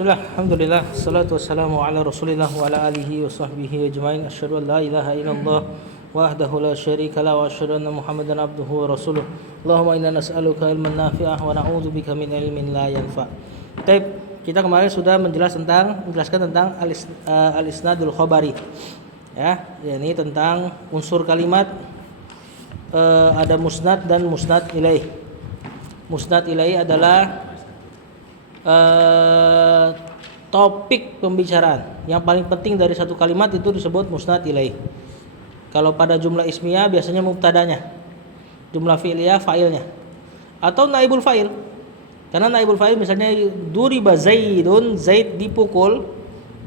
Bismillah, alhamdulillah, salatu wassalamu ala rasulillah wa ala alihi wa sahbihi ajma'in. Asyhadu an la ilaha illallah wahdahu la syarika la wa asyhadu anna Muhammadan abduhu wa rasuluh. Allahumma inna nas'aluka ilman nafi'ah wa na'udzubika min ilmin la yanfa'. Baik, kita kemarin sudah menjelaskan tentang al-isnadul khabari. Ya, yakni tentang unsur kalimat, ada musnad dan musnad ilaih. Musnad ilaih adalah topik pembicaraan yang paling penting dari satu kalimat, itu disebut musnad ilaih. Kalau pada jumlah ismiyah biasanya mubtadanya, jumlah fi'liyah fa'ilnya, atau naibul fa'il. Karena naibul fa'il misalnya duriba zaidun, zaid dipukul,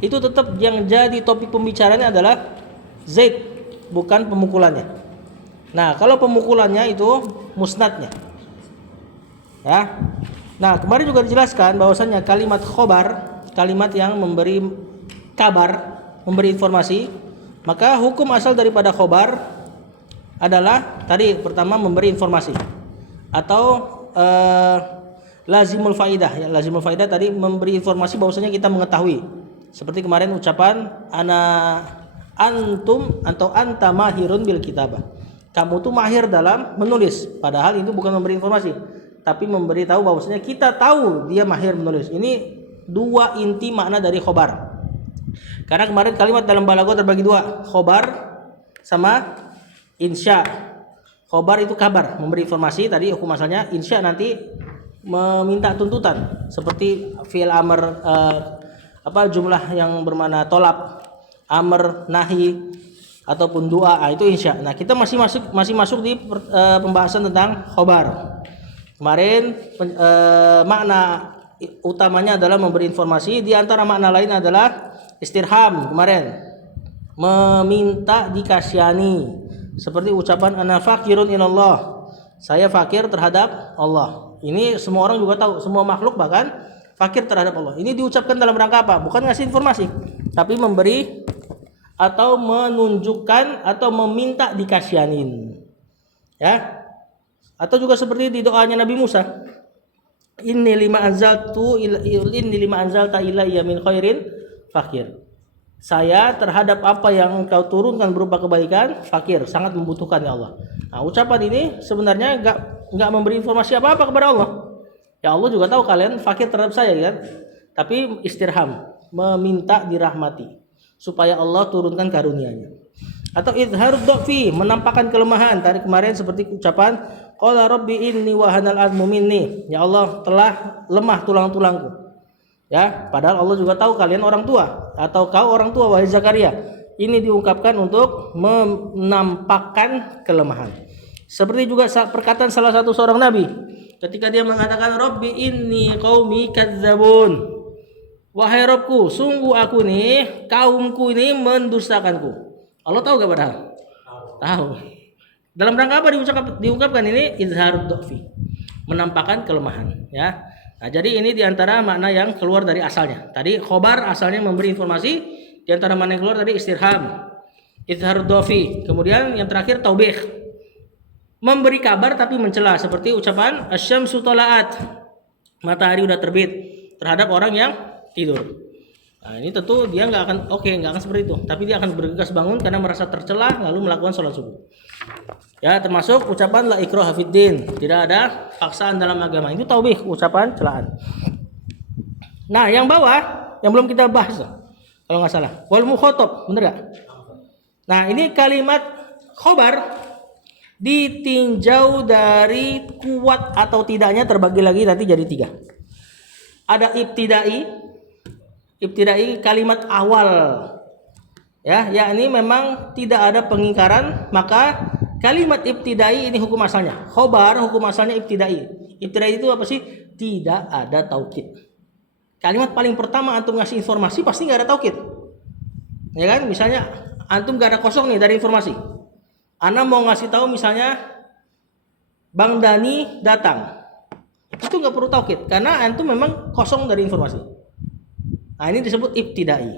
itu tetap yang jadi topik pembicaraannya adalah zaid, bukan pemukulannya. Nah, kalau pemukulannya itu musnadnya. Ya. Nah, kemarin juga dijelaskan bahwasannya kalimat khobar, kalimat yang memberi kabar, memberi informasi, maka hukum asal daripada khobar adalah tadi pertama memberi informasi, atau lazimul faidah. Ya, lazimul faidah tadi memberi informasi bahwasanya kita mengetahui. Seperti kemarin ucapan antum atau anta mahirun bil kitabah. Kamu tuh mahir dalam menulis, padahal itu bukan memberi informasi, tapi memberi tahu bahwasanya kita tahu dia mahir menulis. Ini dua inti makna dari khobar. Karena kemarin kalimat dalam balaghah terbagi dua, khobar sama insya. Khobar itu kabar, memberi informasi, tadi hukum asalnya. Insya nanti meminta tuntutan, seperti fi'il amr, jumlah yang bermakna tolab, amr, nahi, ataupun doa, itu insya. Nah, kita masih masuk di pembahasan tentang khobar. Kemarin makna utamanya adalah memberi informasi. Di antara makna lain adalah istirham. Kemarin meminta dikasihani, seperti ucapan ana fakirun ilallah, saya fakir terhadap Allah. Ini semua orang juga tahu, semua makhluk bahkan fakir terhadap Allah. Ini diucapkan dalam rangka apa? Bukan ngasih informasi, tapi memberi atau menunjukkan atau meminta dikasihanin. Ya. Atau juga seperti di doanya Nabi Musa, inni lima anzalta ilayya min khairin fakir. Saya terhadap apa yang Engkau turunkan berupa kebaikan fakir, sangat membutuhkan ya Allah. Nah, ucapan ini sebenarnya enggak memberi informasi apa-apa kepada Allah. Ya Allah juga tahu kalian fakir terhadap saya kan. Tapi istirham, meminta dirahmati supaya Allah turunkan karunia-Nya. Atau izharud dhafi, menampakkan kelemahan. Tadi kemarin seperti ucapan qala rabbi inni wahanal azmu minni, ya Allah telah lemah tulang-tulangku. Ya, padahal Allah juga tahu kalian orang tua, atau kau orang tua wahai Zakaria. Ini diungkapkan untuk menampakkan kelemahan. Seperti juga perkataan salah satu seorang nabi ketika dia mengatakan rabbi inni qaumi kadzabun, wahai Rabbku, sungguh aku nih, kaumku ini mendustakanku. Allah tahu gak padahal? Tahu. Dalam rangka apa diungkapkan ini? Izharud dhafi, menampakkan kelemahan, ya. Nah, jadi ini diantara makna yang keluar dari asalnya. Tadi khobar asalnya memberi informasi, diantara makna yang keluar tadi istirham, izharud dhafi. Kemudian yang terakhir taubih, memberi kabar tapi mencela, seperti ucapan asyamsu tola'at, matahari udah terbit, terhadap orang yang tidur. Nah, ini tentu dia nggak akan seperti itu, tapi dia akan bergegas bangun karena merasa tercela lalu melakukan sholat subuh. Ya, termasuk ucapan la ikraha fiddin, tidak ada paksaan dalam agama. Itu taubih, ucapan celaan. Nah, yang bawah yang belum kita bahas kalau nggak salah, wal mukhatab, bener nggak? Nah, ini kalimat khobar ditinjau dari kuat atau tidaknya terbagi lagi nanti jadi 3. Ada ibtidai kalimat awal, ya, yakni memang tidak ada pengingkaran, maka kalimat ibtidai ini hukum asalnya. Khobar hukum asalnya ibtidai. Ibtidai itu apa sih? Tidak ada taukid. Kalimat paling pertama antum ngasih informasi pasti nggak ada taukid, ya kan? Misalnya antum nggak ada kosong nih dari informasi. Ana mau ngasih tahu misalnya Bang Dani datang, itu nggak perlu taukid karena antum memang kosong dari informasi. Nah, ini disebut ibtidai.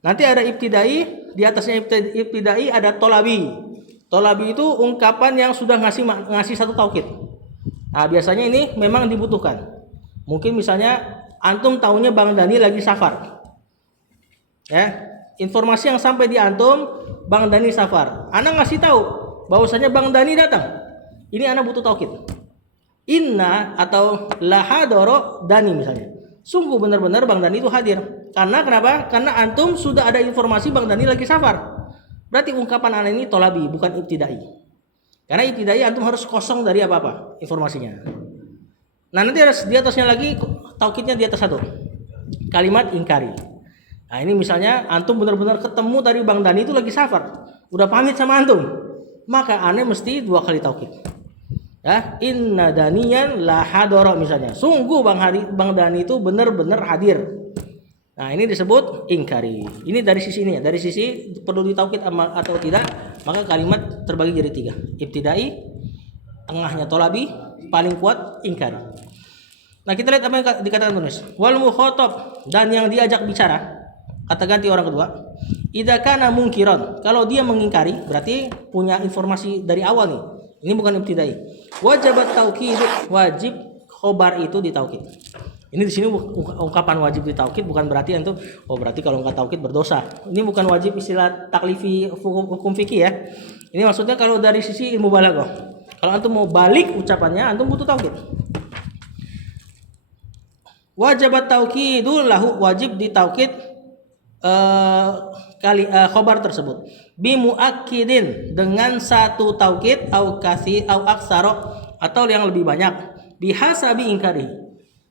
Nanti ada ibtidai, di atasnya ibtidai ada tolabi. Tolabi itu ungkapan yang sudah ngasih satu taukid. Nah, biasanya ini memang dibutuhkan. Mungkin misalnya antum taunya Bang Dani lagi safar. Ya, informasi yang sampai di antum, Bang Dani safar. Ana ngasih tahu bahwasanya Bang Dani datang. Ini ana butuh taukid. Inna atau lahadoro Dani misalnya. Sungguh benar-benar Bang Dani itu hadir. Karena kenapa? Karena antum sudah ada informasi Bang Dani lagi safar. Berarti ungkapan ana ini tolabi, bukan ibtidai. Karena ibtidai antum harus kosong dari apa-apa informasinya. Nah, nanti ada di atasnya lagi taukidnya di atas satu. Kalimat ingkari. Nah, ini misalnya antum benar-benar ketemu tadi Bang Dani itu lagi safar. Udah pamit sama antum. Maka ana mesti 2 kali taukid. Ya, inna daniyan la hadara misalnya. Sungguh Bang Dani itu benar-benar hadir. Nah, ini disebut ingkari. Ini dari sisi ini ya, dari sisi perlu ditaukid atau tidak, maka kalimat terbagi jadi 3. Ibtidai, tengahnya tolabi, paling kuat ingkari. Nah, kita lihat apa yang dikatakan penulis. Wal mukhatab, dan yang diajak bicara, kata ganti orang kedua. Idza kana mungkiran, kalau dia mengingkari berarti punya informasi dari awal nih. Ini bukan ibtidai. Wajibat taukid, wajib khobar itu ditaukid. Ini di sini ungkapan wajib ditaukid bukan berarti antum berarti kalau enggak taukid berdosa. Ini bukan wajib istilah taklifi hukum fikih ya. Ini maksudnya kalau dari sisi ilmu balaghah. Kalau antum mau balik ucapannya antum butuh taukid. Wajibat taukidul lahu, wajib ditaukid khobar tersebut bi muakkidin dengan satu taukid au kasi au aksaro atau yang lebih banyak bihasabi ingkari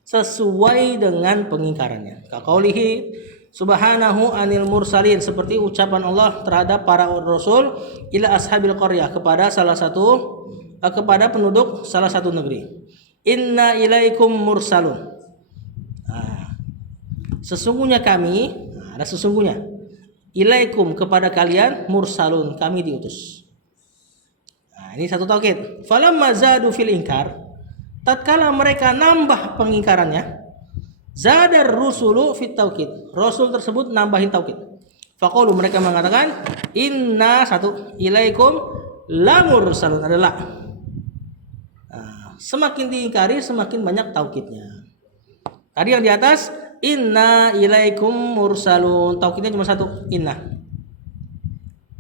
sesuai dengan pengingkarannya. Kaqaulihi subhanahu anil mursalin, seperti ucapan Allah terhadap para rasul ila ashabil qaryah, kepada penduduk salah satu negeri. Inna ilaikum mursalun. Nah, sesungguhnya kami, ada sesungguhnya, ilaikum kepada kalian, mursalun kami diutus. Nah, ini satu taukid. Falamma zadu fil inkar, tatkala mereka nambah pengingkarannya, zadar rusulu fit taukid, rasul tersebut nambahin taukid. Faqalu, mereka mengatakan, inna satu ilaikum la mursalun, adalah semakin diingkari semakin banyak taukidnya. Tadi yang di atas inna ilaikum mursalun, taukidnya cuma satu, inna.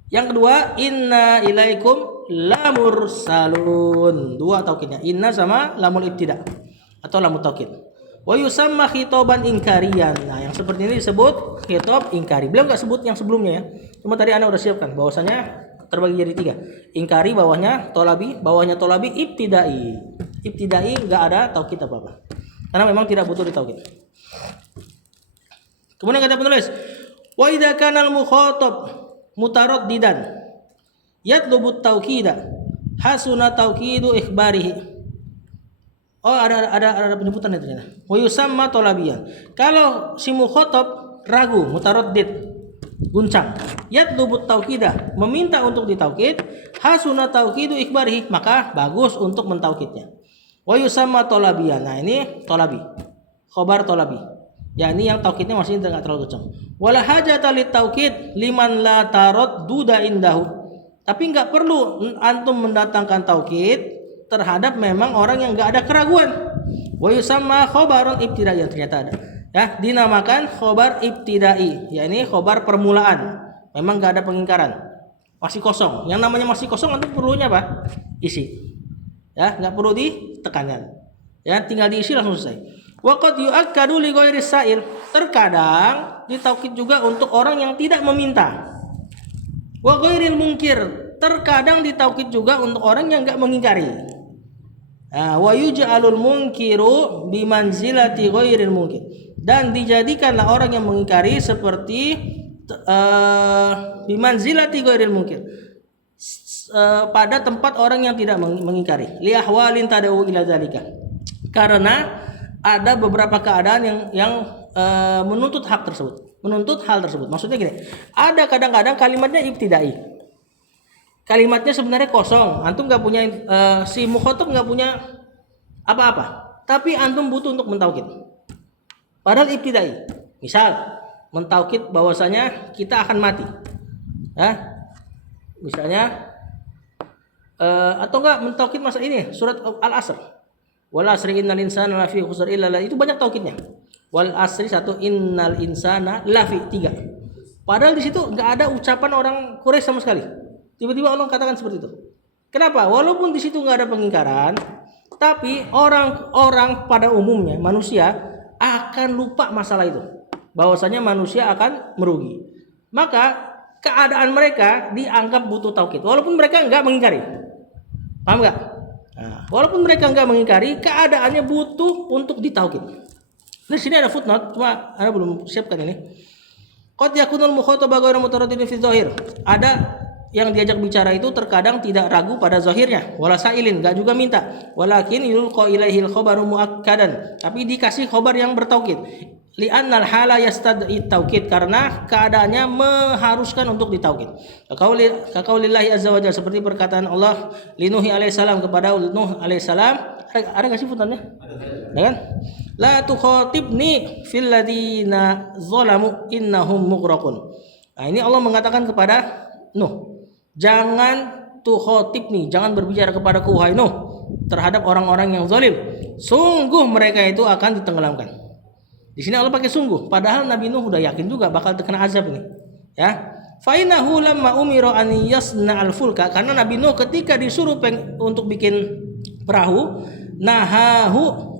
Yang kedua inna ilaikum la mursalun, 2 taukidnya, inna sama lamul ibtida atau lamul taukid. Wa yusamma khitaban inkariyan. Nah, yang seperti ini disebut khitab ingkari. Beliau enggak sebut yang sebelumnya ya. Cuma tadi ana udah siapkan bahwasanya terbagi jadi 3. Ingkari bawahnya tolabi, ibtidai. Ibtidai enggak ada taukid apa-apa. Karena memang tidak butuh ditaukid. Kemudian kata penulis, wa idza kana al-mukhatab mutaraddidan yatlubu taukida hasuna taukidu ikhbarihi. Oh, ada penyebutan itu ternyata. Wa yusamma talabiyan. Kalau si mukhatab ragu, mutaraddid, guncang, yatlubu taukida, meminta untuk ditaukid, hasuna taukidu ikhbarihi, maka bagus untuk mentaukidnya. Wa yusamma talabiyan. Nah, ini talabi. Khabar talabi. Ya, ini yang taukidnya masih enggak terlalu kencang. Wala hajata lit taukid liman la taradduda indahu. Tapi enggak perlu antum mendatangkan taukid terhadap memang orang yang enggak ada keraguan. Wa yusamma khabarun ibtidai, ternyata ada. Ya, dinamakan khabar ibtidai. Ya, ini khabar permulaan. Memang enggak ada pengingkaran. Masih kosong. Yang namanya masih kosong antum perlunya apa? Isi. Ya, enggak perlu ditekankan. Ya, tinggal diisi langsung selesai. Wa qad yu'akkadu li ghairi sa'il. Terkadang ditaukid juga untuk orang yang tidak meminta. Wa ghairil munkir. Terkadang ditaukid juga untuk orang yang enggak mengingkari. Wa yuj'alul munkiru bimanzilati ghairil munkir. Dan dijadikanlah orang yang mengingkari seperti bimanzilati ghairil munkir. Pada tempat orang yang tidak mengingkari. Li ahwalin tad'u ila dzalika. Karena ada beberapa keadaan yang menuntut hak tersebut, menuntut hal tersebut. Maksudnya gini, ada kadang-kadang kalimatnya ibtidai, kalimatnya sebenarnya kosong, antum nggak punya si mukhatab nggak punya apa-apa, tapi antum butuh untuk mentaukid. Padahal ibtidai, misal mentaukid bahwasanya kita akan mati, misalnya, atau enggak mentaukid masa ini surat Al-Asr. Wala asri innal insana lafi khusr illa, itu banyak taukidnya. Wal asri 1, innal insana lafi 3. Padahal di situ nggak ada ucapan orang Quraisy sama sekali. Tiba-tiba Allah katakan seperti itu. Kenapa? Walaupun di situ nggak ada pengingkaran, tapi orang-orang pada umumnya manusia akan lupa masalah itu. Bahwasanya manusia akan merugi. Maka keadaan mereka dianggap butuh tauhid, walaupun mereka nggak mengingkari. Paham nggak? Nah, walaupun mereka nggak mengingkari, keadaannya butuh untuk ditauhid. Di sini ada footnote, cuma Anda belum siapkan ini. Qad yakunul mukhatabah ghairu mutaraddidin fi dzahir. Ada yang diajak bicara itu terkadang tidak ragu pada zahirnya, wala sa'ilin, enggak juga minta, walakin yulqa ilaihil khabaru muakkadan, tapi dikasih khabar yang bertaukid. Li'annal hala yastad'i taukid, karena keadaannya mengharuskan untuk ditaukid. Kaqaulillahi azza wajalla, seperti perkataan Allah linuhi alaihissalam kepada Nuh alaihissalam. Ada enggak sih putarnya? Ada kan? La tukhatibni fil ladina zalamu innahum mughraqun. Nah, ini Allah mengatakan kepada Nuh, jangan tukhatibni, jangan berbicara kepadaku wahai Nuh terhadap orang-orang yang zalim. Sungguh mereka itu akan ditenggelamkan. Di sini Allah pakai sungguh, padahal Nabi Nuh udah yakin juga bakal terkena azab ini. Ya. Fa innahu lamma umira an yasna'al fulka, karena Nabi Nuh ketika disuruh untuk bikin perahu, nahahu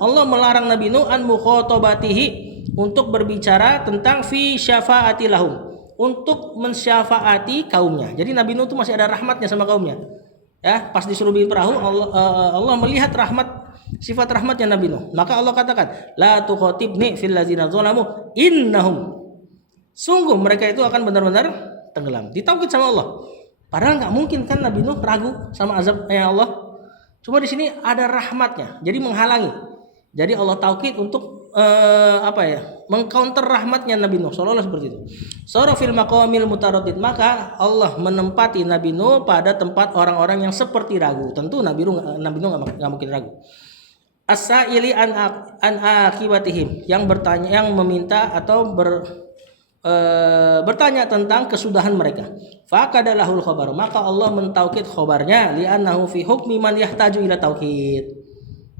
Allah melarang Nabi Nuh an mukhatabatihi, untuk berbicara tentang fi syafaati lahum, untuk mensyafaati kaumnya. Jadi Nabi Nuh itu masih ada rahmatnya sama kaumnya. Ya, pas disuruh bikin perahu, Allah melihat rahmat, sifat rahmatnya Nabi Nuh. Maka Allah katakan, la tukhatibni fil ladzina zalamu innahum. Sungguh mereka itu akan benar-benar tenggelam. Ditaukid sama Allah. Padahal nggak mungkin kan Nabi Nuh ragu sama azabnya Allah. Cuma di sini ada rahmatnya, jadi menghalangi. Jadi Allah taukid untuk mengcounter rahmatnya Nabi Nuh, seolah-olah seperti itu. Sura fil maqamil mutaraddid, maka Allah menempati Nabi Nuh pada tempat orang-orang yang seperti ragu. Tentu Nabi Nuh nggak mungkin ragu. As-sa'ili an akibatihim, yang bertanya, yang meminta atau bertanya tentang kesudahan mereka. Faqadalahul khabar, maka Allah mentaukid khabarnya, li'annahu fi hukmi man yahtaju ila tauhid.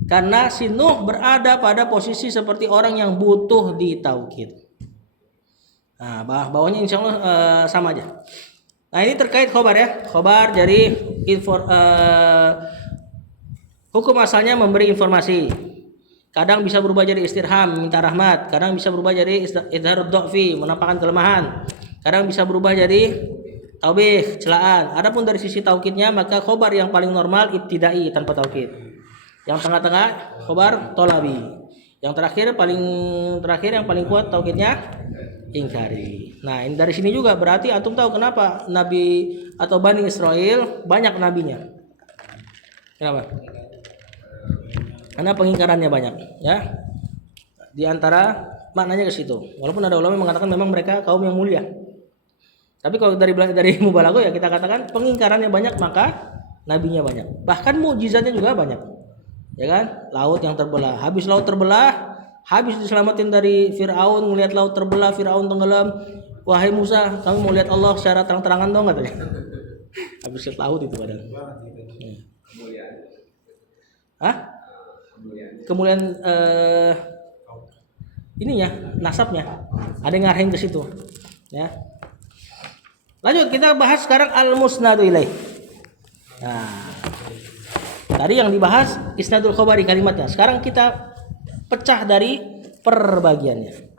Karena si Nuh berada pada posisi seperti orang yang butuh ditaukid. Nah, bawahnya insya Allah sama aja. Nah, ini terkait khobar ya. Khobar dari hukum asalnya memberi informasi. Kadang bisa berubah jadi istirham, minta rahmat. Kadang bisa berubah jadi idharud dha'fi, menampakkan kelemahan. Kadang bisa berubah jadi taubih, celaan. Adapun dari sisi taukidnya, maka khobar yang paling normal ibtidai, tanpa taukid. Yang tengah-tengah khobar tolabi. Yang terakhir yang paling kuat taukidnya ingkari. Nah, ini dari sini juga berarti antum tahu kenapa Nabi atau Bani Israel banyak nabinya. Kenapa? Karena pengingkarannya banyak, ya. Di antara maknanya ke situ. Walaupun ada ulama yang mengatakan memang mereka kaum yang mulia. Tapi kalau dari mubalaghah ya kita katakan pengingkarannya banyak maka nabinya banyak. Bahkan mukjizatnya juga banyak. Ya kan? Laut yang terbelah. Habis laut terbelah, habis diselamatin dari Firaun, melihat laut terbelah, Firaun tenggelam. Wahai Musa, kami mau lihat Allah secara terang-terangan dong katanya. Habis lihat laut itu padahal. Kemuliaan. Hah? Kemuliaan ininya, nasabnya. Ada yang ngarahin ke situ. Ya. Lanjut kita bahas sekarang al-musnadu ilaih. Nah, tadi yang dibahas isnadul khabari kalimatnya. Sekarang kita pecah dari perbagiannya.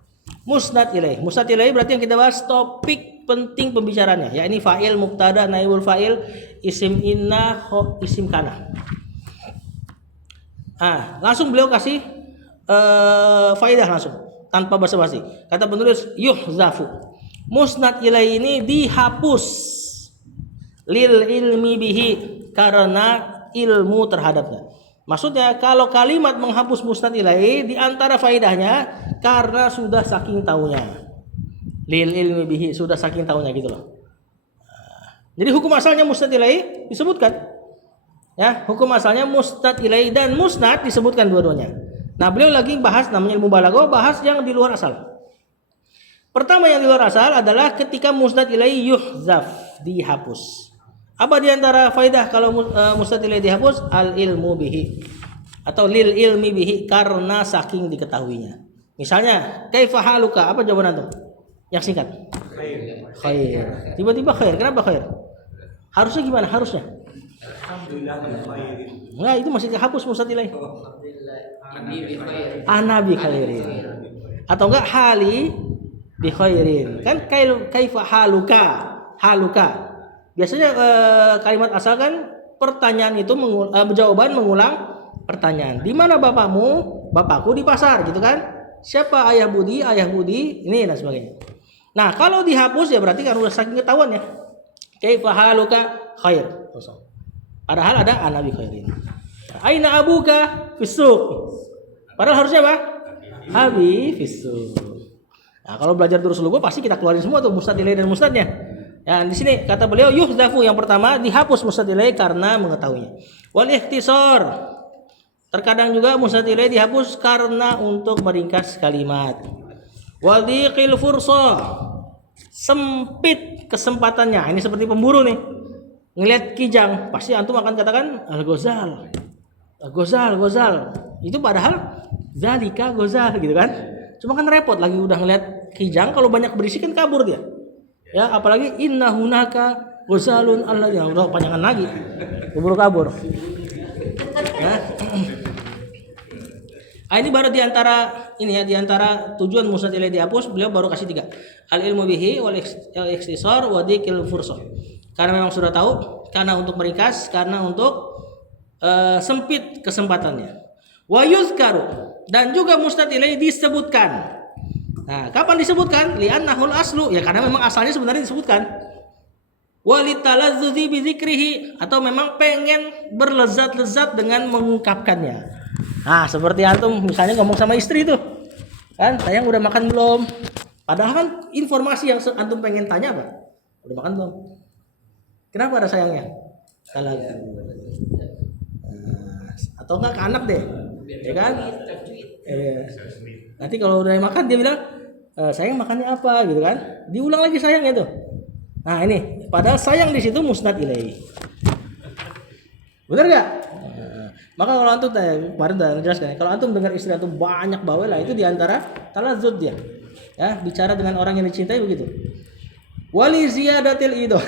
Musnad ilaih. Musnad ilaih berarti yang kita bahas topik penting pembicaranya, yakni fa'il, mubtada, naibul fa'il, isim inna, isim kana. Langsung beliau kasih faedah langsung tanpa basa-basi. Kata penulis yuhzafu. Musnad ilaih ini dihapus lil ilmi bihi, karena ilmu terhadapnya. Maksudnya kalau kalimat menghapus musnad ilaih di antara faedahnya karena sudah saking taunya. Lil ilmi bihi, sudah saking taunya gitu loh. Jadi hukum asalnya musnad ilaih disebutkan. Ya, hukum asalnya musnad ilaih dan musnad disebutkan dua-duanya. Nah, beliau lagi bahas namanya ilmu balaghah, bahas yang di luar asal. Pertama yang di luar asal adalah ketika musnad ilaih yuhzaf, dihapus. Apa di antara faedah kalau musnad ilaih dihapus? Al ilmu bihi. atau lil ilmi bihi karena saking diketahuinya. Misalnya, kaifa haluka? Apa jawaban antum? Yang singkat. Khair. Tiba-tiba khair. Kenapa khair? Harusnya gimana? Harusnya. Nah, itu masih dihapus mustatilai. Ana bi khairin. Atau enggak hali bi khairin. Kan kaifa haluka? Haluka. Biasanya kalimat asal kan pertanyaan itu jawaban mengulang pertanyaan. Di mana bapakmu? Bapakku di pasar, gitu kan? Siapa ayah Budi? Ayah Budi. Ini dan sebagainya. Nah, kalau dihapus ya berarti kan udah saking ketahuan ya. Kaifa haluka? Khair. Padahal ada ana bi khairin. Aina abuka? Fisuk. Padahal harusnya apa? Abi fisuk. Nah, kalau belajar terus lugu pasti kita keluarin semua tuh mustad ilai dan mustadnya. Ya, di sini kata beliau yuhzafu, yang pertama dihapus mustad ilai karena mengetahuinya. Wal ikhtisar. Terkadang juga mustad ilai dihapus karena untuk meringkas kalimat. Wal diqil fursa. Sempit kesempatannya. Ini seperti pemburu nih. Ngelihat kijang, pasti antum akan katakan al-ghazal. Gozal. Itu padahal zalika gozal gitu kan. Cuma kan repot lagi udah ngeliat kijang, kalau banyak berisik kan kabur dia. Ya, apalagi inna hunaka gozalun Allah, yang udah panjangan lagi. Keburu kabur. Ya. Ini baru diantara tujuan musnad ilai dihapus, beliau baru kasih 3. Al ilmu bihi wal ikhtisar wa dzikil fursah. Karena memang sudah tahu, karena untuk meringkas, karena untuk sempit kesempatannya. Wa yuzkaru, dan juga mustad ilai disebutkan. Nah, kapan disebutkan? Li'annahul aslu, ya karena memang asalnya sebenarnya disebutkan. Wa litalazzuzi bi dzikrihi, atau memang pengen berlezat-lezat dengan mengungkapkannya. Nah, seperti antum misalnya ngomong sama istri tuh. Kan, sayang udah makan belum? Padahal kan informasi yang antum pengen tanya apa? Udah makan belum? Kenapa ada sayangnya? Salah. Atau enggak ke anak deh, ya kan? Nanti kalau udah makan dia bilang, sayang makannya apa, gitu kan? Diulang lagi sayangnya tuh. Nah ini, padahal sayang di situ musnad ilaihi. Benar nggak? Maka kalau antum kemarin udah jelaskan, kalau antum dengar istri antum banyak bawel lah, itu diantara talazzud dia. Ya, bicara dengan orang yang dicintai begitu. Wali ziyadatil ido.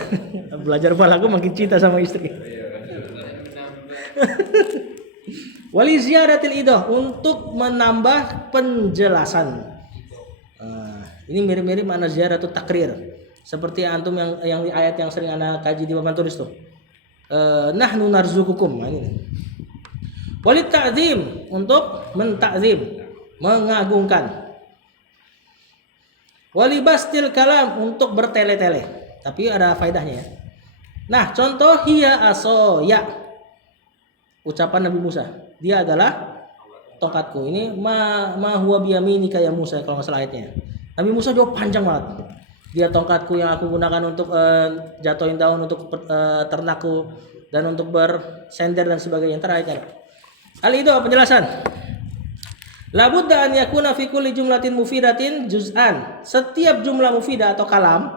Belajar balagu makin cinta sama istri. Wali ziyadatil ido, untuk menambah penjelasan. Ini mirip-mirip makna ziyaratut takrir. Seperti antum yang di ayat yang sering anak kaji di papan tulis tuh. Nahnu narzukukum. Nah, ini. Wali ta'zim, untuk mentakzim, mengagungkan. Wali bastil kalam, untuk bertele-tele. Tapi ada faedahnya ya. Nah, contoh hiya asoya. Ucapan Nabi Musa. Dia adalah tongkatku. Ini ma huwa biyaminika ya Musa, kalau enggak salah ayatnya. Nabi Musa jawab panjang banget. Dia tongkatku yang aku gunakan untuk jatuhin daun untuk ternakku dan untuk bersender dan sebagainya. Ntar ayatnya. Al-ido penjelasan. Labudda an yakuna fi kulli jumlatin mufidatin juz'an. Setiap jumlah mufidah atau kalam,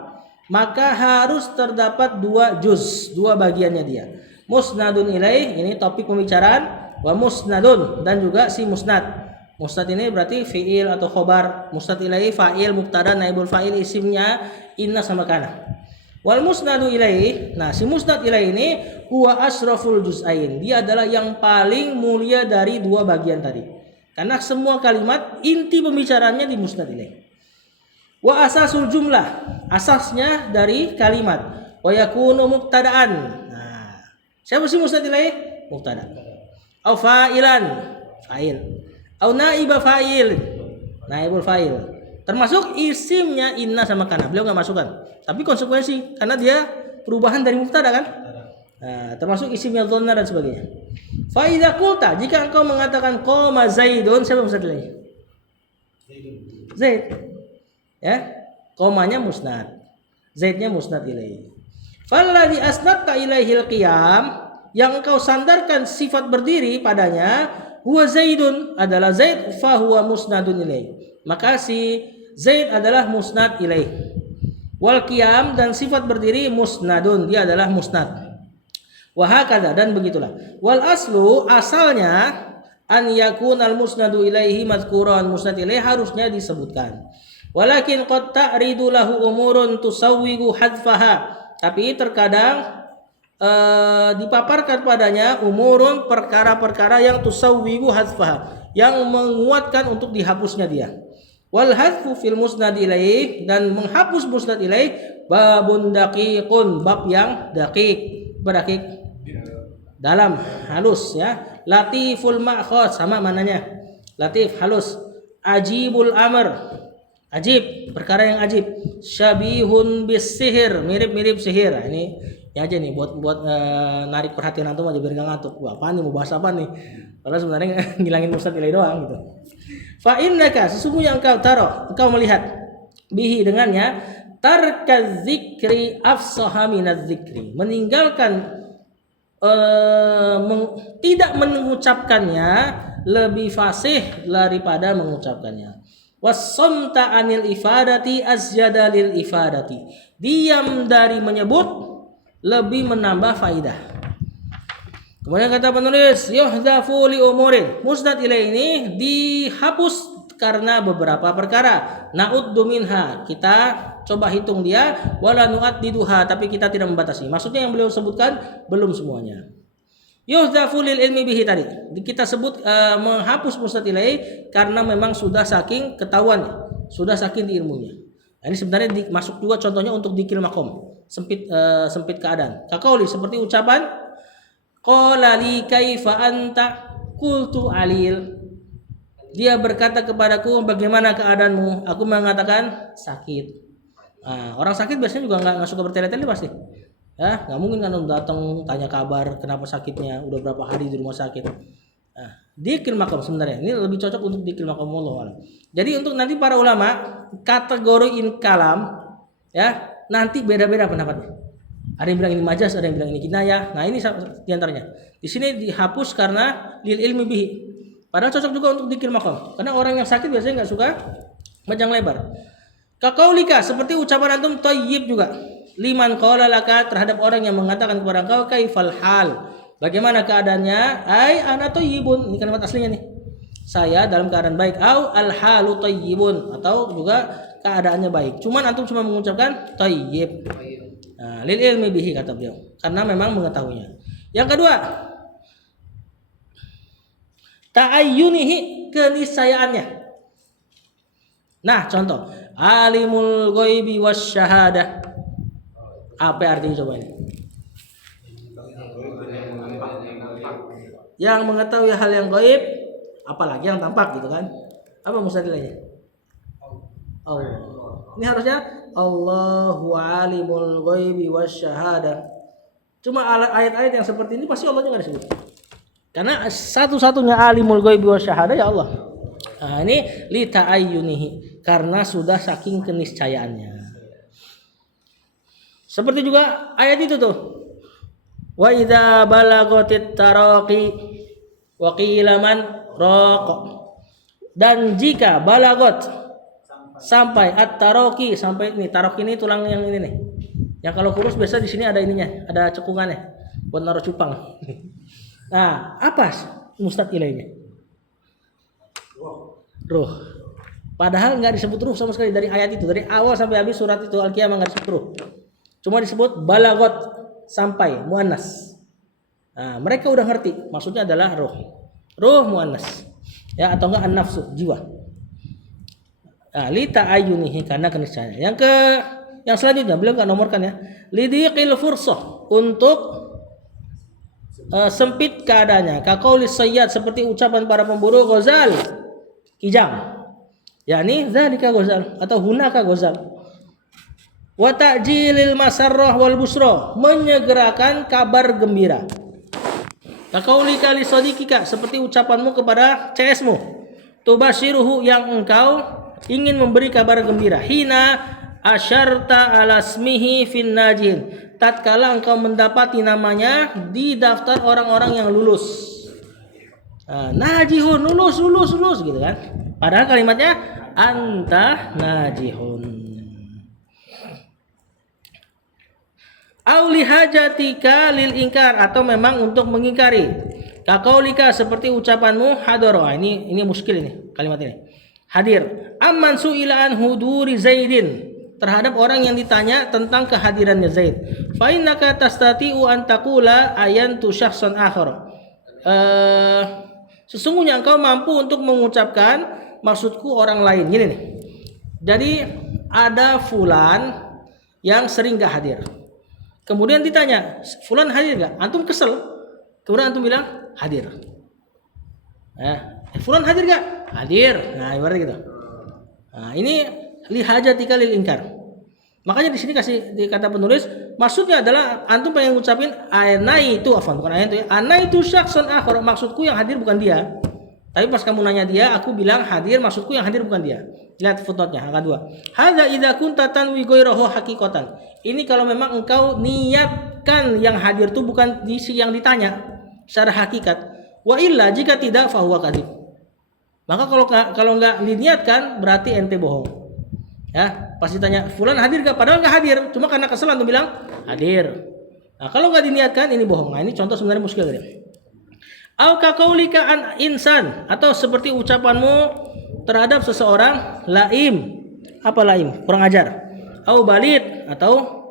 maka harus terdapat 2 juz, 2 bagiannya dia. Musnadun ilaih, ini topik pembicaraan, wa musnadun, dan juga si musnad. Musnad ini berarti fi'il atau khobar. Musnad ilaih fa'il, mubtada, naibul fa'il, isimnya inna sama kana. Wal musnadu ilaih, nah si musnad ilaih ini huwa asraful juz'ain. Dia adalah yang paling mulia dari 2 bagian tadi. Karena semua kalimat inti pembicaraannya di musnad ilaih. Wa asasul jumlah, asasnya dari kalimat. Wa yakunu mubtada'an. Nah, siapa sih musnad ilaih? Mubtada. Au fa'ilan, fa'il. Au naiba fa'il, naibul fa'il. Termasuk isimnya inna sama kana. Beliau enggak masukkan. Tapi konsekuensi karena dia perubahan dari mubtada kan? Nah, termasuk isimnya dhanna dan sebagainya. Fa idza qulta, jika engkau mengatakan qama Zaidun, siapa musnad ilaih? Zaid. Ya. Qamanya musnad. Zaidnya musnad ilaih. Falladhi asnadta ilaihil qiyam, yang engkau sandarkan sifat berdiri padanya, huwa Zaidun, adalah Zaid, fa huwa musnadun ilaih. Maka si Zaid adalah musnad ilaih. Wal qiyam, dan sifat berdiri musnadun, dia adalah musnad. Wahakada, dan begitulah. Wal aslu, asalnya an yakunal musnadu ilaihi madhkuran, musnad ilaihi harusnya disebutkan. Walakin qad ta'ridu lahu umurun tusawwigu hadfaha, tapi terkadang dipaparkan padanya umurun, perkara-perkara yang tusawwigu hadfaha, yang menguatkan untuk dihapusnya dia. Wal hadfu fil musnad ilaihi, dan menghapus musnad ilaihi babun daqiqun, bab yang daqiq, berdakik dalam, halus ya. Latiful ma'khad, sama mananya, latif, halus. Ajibul amr, ajib, perkara yang ajib. Syabihun bis sihir, mirip-mirip sihir. Nah, ini ya aja nih buat narik perhatian antum aja biar gak ngantuk. Wah, apa nih, mau bahas apa nih? Padahal sebenarnya ngilangin musnad ilaihi doang gitu. Fa innaka, sesungguhnya engkau melihat bihi, dengannya, tarkaz zikri afsaha minaz zikri, meninggalkan tidak mengucapkannya lebih fasih daripada mengucapkannya. Wassamta anil ifadati azyada lil ifadati, diam dari menyebut lebih menambah faidah. Kemudian kata penulis, yuhzafu li umurin, musnad ilaihi ini dihapus karena beberapa perkara. Na'uddu minha, kita coba hitung dia, wala nu'addiduha, tapi kita tidak membatasi. Maksudnya yang beliau sebutkan belum semuanya. Yuhzafu lil ilmi bihi, tadi kita sebut menghapus musnad ilaihi karena memang sudah saking ketahuan, sudah saking di ilmunya. Nah, ini sebenarnya masuk juga contohnya untuk dikil makom, sempit keadaan. Kaqauli, seperti ucapan qala li kaifa anta qultu alil, dia berkata kepadaku, bagaimana keadaanmu? Aku mengatakan sakit. Nah, orang sakit biasanya juga nggak suka bertele-tele pasti. Ya, nggak mungkin kan datang tanya kabar kenapa sakitnya, udah berapa hari di rumah sakit. Nah, dikil makom sebenarnya ini lebih cocok untuk dikil makom Allah. Jadi untuk nanti para ulama kategoriin kalam, ya nanti beda-beda pendapatnya. Ada yang bilang ini majas, ada yang bilang ini kinayah. Nah, ini diantaranya. Di sini dihapus karena lil ilmi bihi. Padahal cocok juga untuk dikil makom, karena orang yang sakit biasanya nggak suka panjang lebar. Kaqaulika, seperti ucapan antum thayyib juga. Liman qala laka, terhadap orang yang mengatakan kepada engkau kaifal hal, bagaimana keadaannya? Ai ana thayyibun, ini kalimat aslinya nih. Saya dalam keadaan baik. Au al halu thayyibun, atau juga keadaannya baik. Cuman antum cuma mengucapkan thayyib. Nah, lil ilmi bihi kata beliau, karena memang mengetahuinya. Yang kedua, ta'ayyunihi, keniscayaannya. Nah, contoh, alimul ghaibi wasyahadah. Apa artinya coba ini? Yang mengetahui hal yang gaib, apalagi yang tampak gitu kan? Apa mustahilnya? Allah. Ini harusnya Allahu alimul ghaibi wasyahadah. Cuma ayat-ayat yang seperti ini pasti Allahnya nggak disebut. Karena satu-satunya alimul ghaibi wasyahadah ya Allah. Nah, ini li ta'ayyunihi, karena sudah saking keniscayaannya. Seperti juga ayat itu tuh. Wa idza balagatit taraqi wa qila man raq. Dan jika balagot sampai at-taraqi, sampai ini taraqi ini tulang yang ini nih. Yang kalau kurus biasa di sini ada ininya, ada cekungannya buat naruh cupang. Nah, apa mustad ilainya? Ruh. Padahal nggak disebut ruh sama sekali dari ayat itu, dari awal sampai habis surat itu Al-Qiyamah nggak disebut ruh. Cuma disebut balagot, sampai, muannas. Nah, mereka udah ngerti maksudnya adalah ruh. Ruh muannas. Ya, atau enggak an-nafsu, jiwa. Nah, li ta'ayyunihi, karena keniscayaan. Yang selanjutnya beliau enggak nomorkan ya. Lidiqil fursah, untuk sempit keadaannya. Kaqaulis sayyad, seperti ucapan para pemburu ghazal, kijang. yakni zalika ghazal atau hunaka ghazal. Wa ta'jilil masarrah wal busra, menyegerakan kabar gembira. Kaqaulika li sadiqika, seperti ucapanmu kepada CS-mu. Tubashiruhu, yang engkau ingin memberi kabar gembira. Hina asyarta ala ismihi fin najin, tatkala engkau mendapati namanya di daftar orang-orang yang lulus. Najihun, lulus gitu kan. Padahal kalimatnya anta najihun. Auli hajatika lil ingkar, atau memang untuk mengingkari. Kaqaulika seperti ucapanmu hadara. Ini muskil ini kalimat ini. Hadir. Amman su'ila an huduri Zaidin. Terhadap orang yang ditanya tentang kehadirannya Zaid. Fa innaka tastati'u an taqula ayantu syakhsan akhar. Sesungguhnya engkau mampu untuk mengucapkan maksudku orang lain. Gini nih. Jadi ada fulan yang sering gak hadir. Kemudian ditanya, fulan hadir gak? Antum kesel. Kemudian antum bilang hadir. Fulan hadir gak? Hadir. Nah, ibarat gitu. Nah, ini lihajatika lil ingkar. Makanya di sini kasih di kata penulis, maksudnya adalah antum pengen ngucapin ana itu bukan ana itu ya. Ana itu syakhsun akhar, maksudku yang hadir bukan dia. Tapi pas kamu nanya dia, aku bilang hadir, maksudku yang hadir bukan dia. Lihat footnote-nya angka 2. Hadza idza kunta tanwi ghairahu haqiqatan. Ini kalau memang engkau niatkan yang hadir itu bukan yang ditanya secara hakikat. Wa illa jika tidak fa huwa kadzib. Maka kalau enggak diniatkan berarti ente bohong. Ya, pas ditanya fulan hadir gak? Padahal enggak hadir, cuma karena kesel antum bilang hadir. Nah, kalau enggak diniatkan ini bohong. Nah, ini contoh sebenarnya muskil tadi. Au kaqaulika an insan, atau seperti ucapanmu terhadap seseorang laim. Apa laim? Kurang ajar. Au balid, atau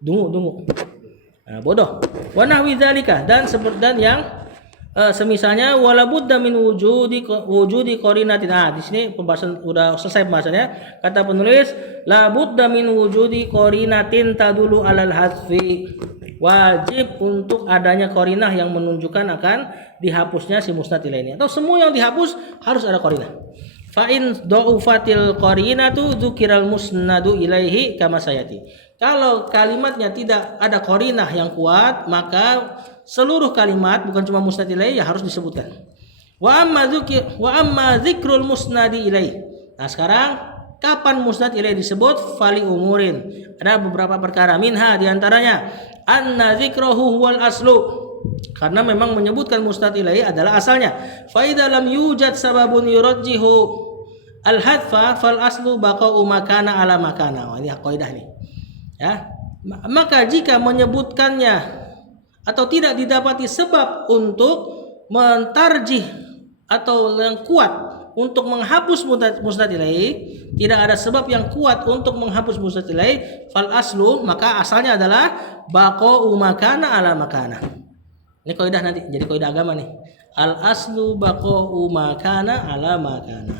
dungu. Nah, bodoh. Wa nahwi dzalika, dan yang semisalnya wala budda min wujudi qarinatin. Di sini pembahasan udah selesai pembahasannya. Kata penulis, la budda min wujudi qarinatin tadulu alal hadfi. Wajib untuk adanya qarinah yang menunjukkan akan dihapusnya si musnad ilaih ini. Atau semua yang dihapus harus ada qarinah. Fa in dha'ufatil qarinatu dzukiral musnadu ilaihi kama sayati. Kalau kalimatnya tidak ada qarinah yang kuat, maka seluruh kalimat bukan cuma musnad ilaih ya harus disebutkan. Wa amma dzikrul musnadi ilaih. Nah, sekarang kapan musnad ilaih disebut? Fali umurin. Ada beberapa perkara, minha diantaranya anna dzikrahu huwal aslu. Karena memang menyebutkan musnad ilaih adalah asalnya. Fa idza lam yujad sababun yurajjihu al-hadfa fal aslu baqa'u makana ala makana. Ini kaidah nih. Ya. Maka jika menyebutkannya atau tidak didapati sebab untuk mentarjih atau yang kuat untuk menghapus musnad ilaih, tidak ada sebab yang kuat untuk menghapus musnad ilaih, fal aslu, maka asalnya adalah baqa'u makana ala makana. Ini kaidah nanti jadi kaidah agama nih. Al aslu baqa'u makana ala makana.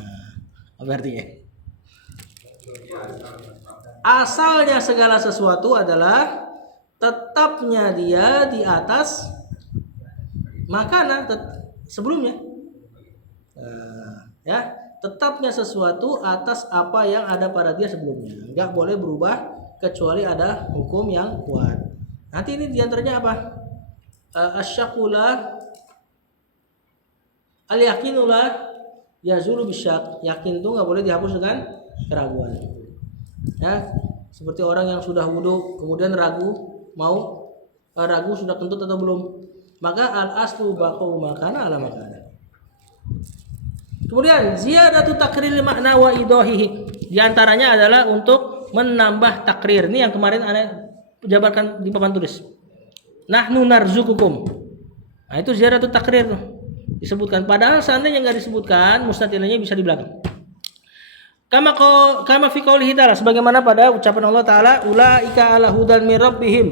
Apa artinya? Asalnya segala sesuatu adalah tetapnya dia di atas makana sebelumnya. Ya, tetapnya sesuatu atas apa yang ada pada dia sebelumnya. Enggak boleh berubah kecuali ada hukum yang kuat. Nanti ini diantaranya apa? Asyakula al-yakinula yazulu bisyak. Yakin itu enggak boleh dihapus dengan keraguan. Ya, seperti orang yang sudah wudu kemudian ragu sudah kentut atau belum, maka al-aslu baqa'u makana ala makana. Kemudian ziyadatu takril makna wa idahihi. Di antaranya adalah untuk menambah takrir. Ini yang kemarin Anda jabarkan di papan tulis. Nahnu narzukukum. Nah, itu ziyadatu takrir disebutkan. Padahal seandainya enggak disebutkan, musnad ilaihnya bisa di belakang. Kama fi qoulihi ta'ala, sebagaimana pada ucapan Allah Ta'ala, ulaika ala hudan min rabbihim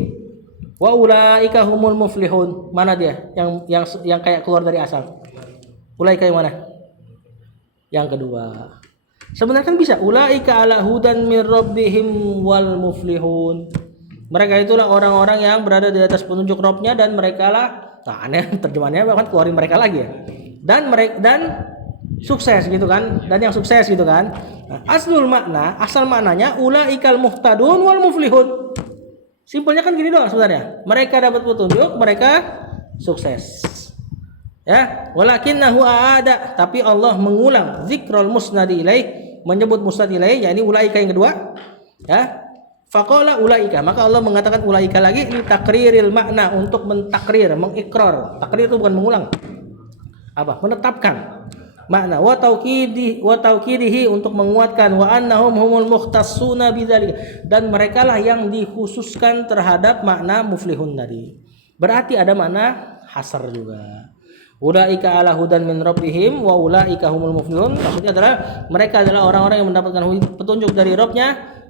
wa ulaika humul muflihun. Mana dia? Yang kayak keluar dari asal. Ulaika yang mana? Yang kedua. Sebenarnya kan bisa ulaika ala hudan min rabbihim wal muflihun. Mereka itulah orang-orang yang berada di atas petunjuk Rabb-nya dan mereka lah, aneh terjemahannya bahkan keluarin mereka lagi ya. Dan sukses gitu kan, dan yang sukses gitu kan. Nah, asal maknanya ulaikal muhtadun wal muflihun. Simpelnya kan gini doang sebenarnya. Mereka dapat petunjuk, mereka sukses. Ya, walakinnahu aada, tapi Allah mengulang zikrul musnadi ilaih, menyebut musnad ilaih, yakni ulaika yang kedua. Ya. Faqala ulaika, maka Allah mengatakan ulaika lagi li takriril makna, untuk mentakrir, mengikrar. Takrir itu bukan mengulang. Apa? Menetapkan makna wa tauqidihi untuk menguatkan wa annahum humul mukhtassuna bidzalika, dan merekalah yang dikhususkan terhadap makna muflihun tadi. Berarti ada makna hasar juga. Ulaika ala hudan min rabbihim wa ulaika humul muflihun. Maksudnya adalah mereka adalah orang-orang yang mendapatkan petunjuk dari Rabb-nya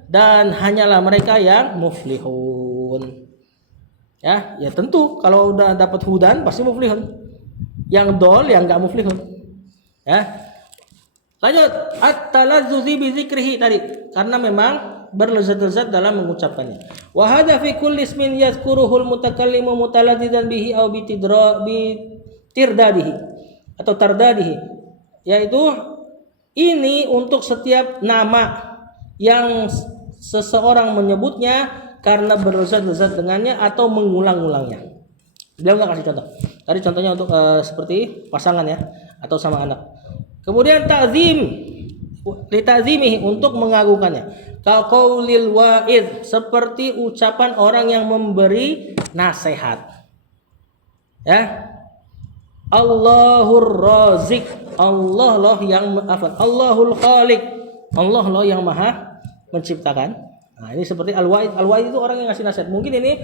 dan hanyalah mereka yang muflihun. Ya tentu kalau udah dapat hudan pasti muflihun. Yang dol yang enggak muflihun. Ya. Lanjut, at-talazzuzi bi dzikrihi tadi karena memang berlezat-lezat dalam mengucapkannya. Wa hadza fi kulli ismin yadhkuruhul mutakallimu mutaladzidan bihi aw bi tirdadihi atau tardadihi, yaitu ini untuk setiap nama yang seseorang menyebutnya karena berlezat-lezat dengannya atau mengulang-ulangnya. Beliau nggak kasih contoh. Tadi contohnya untuk seperti pasangan ya atau sama anak. Kemudian ta'zim li ta'zimihi untuk mengagungkannya. Qaulil wa'id seperti ucapan orang yang memberi nasihat. Ya. Allahur Razik, Allah loh yang Allahul Khaliq, Allah loh yang maha menciptakan. Nah ini seperti al-wa'id. Al-wa'id itu orang yang ngasih nasihat. Mungkin ini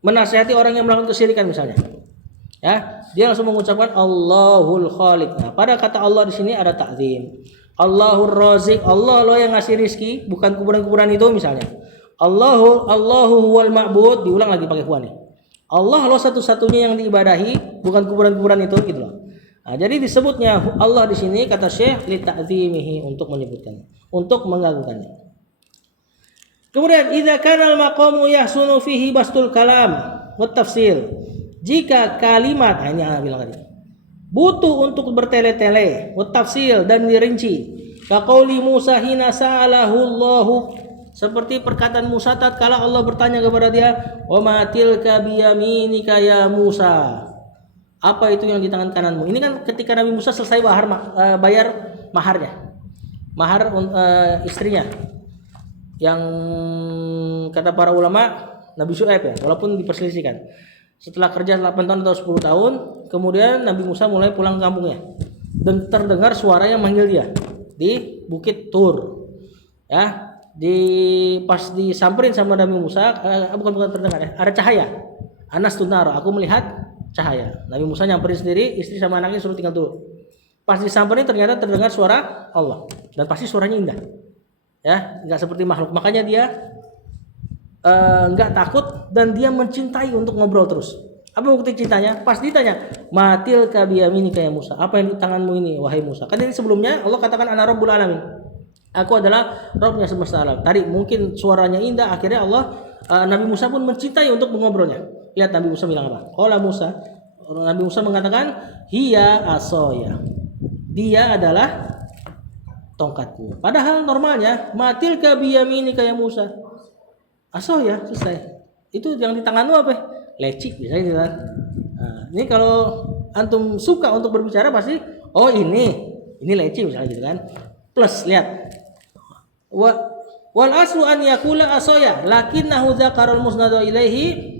menasihati orang yang melakukan kesyirikan misalnya. Ya, dia langsung mengucapkan Allahul Khaliq. Nah, pada kata Allah di sini ada ta'zim. Allahur Razik, Allah loh yang ngasih rizki, bukan kuburan-kuburan itu misalnya. Allahu huwal ma'bud, diulang lagi pakai huwa nih. Allah loh satu-satunya yang diibadahi, bukan kuburan-kuburan itu gitu loh. Nah, jadi disebutnya Allah di sini kata Syekh li ta'zimihi untuk menyebutkannya, untuk mengagungkannya. Kemudian idza kana al-maqamu yahsunu fihi bastul kalam wa tafsir. Jika kalimat hanya bilang tadi butuh untuk bertele-tele, wa tafsir dan dirinci. Kaqauli Musa hina sa'alahu Allahu, seperti perkataan Musa tatkala Allah bertanya kepada dia, "Wa ma tilka biyaminika ya Musa?" Apa itu yang di tangan kananmu? Ini kan ketika Nabi Musa selesai bayar maharnya. Mahar istrinya. Yang kata para ulama Nabi Syuaib ya, walaupun diperselisihkan. Setelah kerja 8 tahun atau 10 tahun, kemudian Nabi Musa mulai pulang ke kampungnya. Dan terdengar suara yang manggil dia di Bukit Tur. Ya, pas disamperin sama Nabi Musa, bukan terdengar ya, ada cahaya. Anas tunara, aku melihat cahaya. Nabi Musa nyamperin sendiri, istri sama anaknya suruh tinggal dulu. Pas disamperin ternyata terdengar suara Allah dan pasti suaranya indah. Ya, enggak seperti makhluk. Makanya dia enggak takut dan dia mencintai untuk ngobrol terus. Apa bukti cintanya? Pas ditanya, "Matil ka biyaminika ya Musa?" Apa yang di tanganmu ini wahai Musa? Kan ini sebelumnya Allah katakan ana rabbul alamin. Aku adalah Rabbnya semesta alam. Tadi mungkin suaranya indah, akhirnya Allah Nabi Musa pun mencintai untuk mengobrolnya. Lihat Nabi Musa bilang apa? Qala Musa, Nabi Musa mengatakan, "Hiya asoya." Dia adalah tongkatku. Padahal normalnya, "Matil ka biyaminika ya Musa." Asoya, selesai. Itu yang di tanganmu apa? Lecik biasanya gitu kan. Nah, ini kalau antum suka untuk berbicara pasti, oh ini lecik misalnya gitu kan. Plus lihat. Wal aslu an yakula asoya lakinnahu dzakarul musnadu ilaihi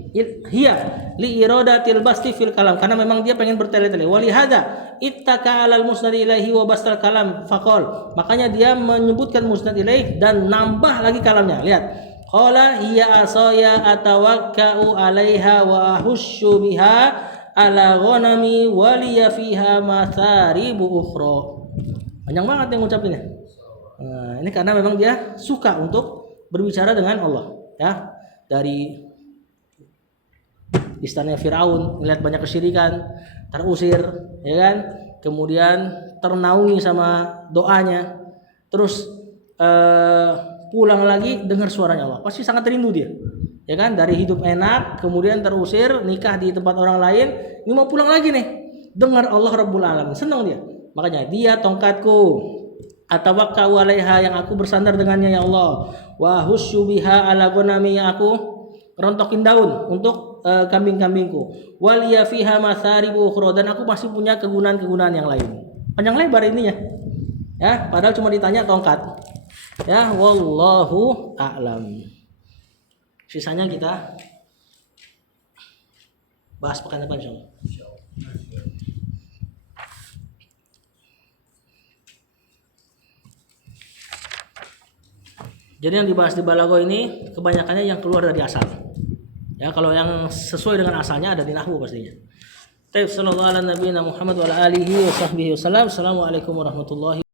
hiya li iradatil basti fil kalam, karena memang dia pengen bertele-tele. Walihada ittaka alal musnad ilaihi wa bastal kalam faqol, makanya dia menyebutkan musnad ilaih dan nambah lagi kalamnya. Lihat, qala hiya asoya atawakkau alaiha wa ahussu biha ala ghanami wa liya fiha matharibu ukhra. Panjang banget yang ngucapinnya. Nah, ini karena memang dia suka untuk berbicara dengan Allah, ya. Dari istana Firaun melihat banyak kesyirikan, terusir, ya kan? Kemudian ternaungi sama doanya. Terus pulang lagi dengar suaranya Allah. Pasti sangat rindu dia. Ya kan? Dari hidup enak, kemudian terusir, nikah di tempat orang lain, ini mau pulang lagi nih. Dengar Allah Rabbul Alamin, senang dia. Makanya dia tongkatku, atawakkau 'alaiha, yang aku bersandar dengannya ya Allah, wa husyu biha 'ala ghanami, yang aku rontokin daun untuk kambing-kambingku, wal ya fiha matharibu ukhra, dan aku masih punya kegunaan-kegunaan yang lain. Panjang lebar ininya. Ya, padahal cuma ditanya tongkat. Ya, wallahu a'lam. Sisanya kita bahas pekan depan insyaallah. Jadi yang dibahas di Balaghah ini kebanyakannya yang keluar dari asal. Ya, kalau yang sesuai dengan asalnya ada di nahwu pastinya. Sallallahu ala nabiyina Muhammad wa ala alihi wa sahbihi wasallam. Assalamualaikum warahmatullahi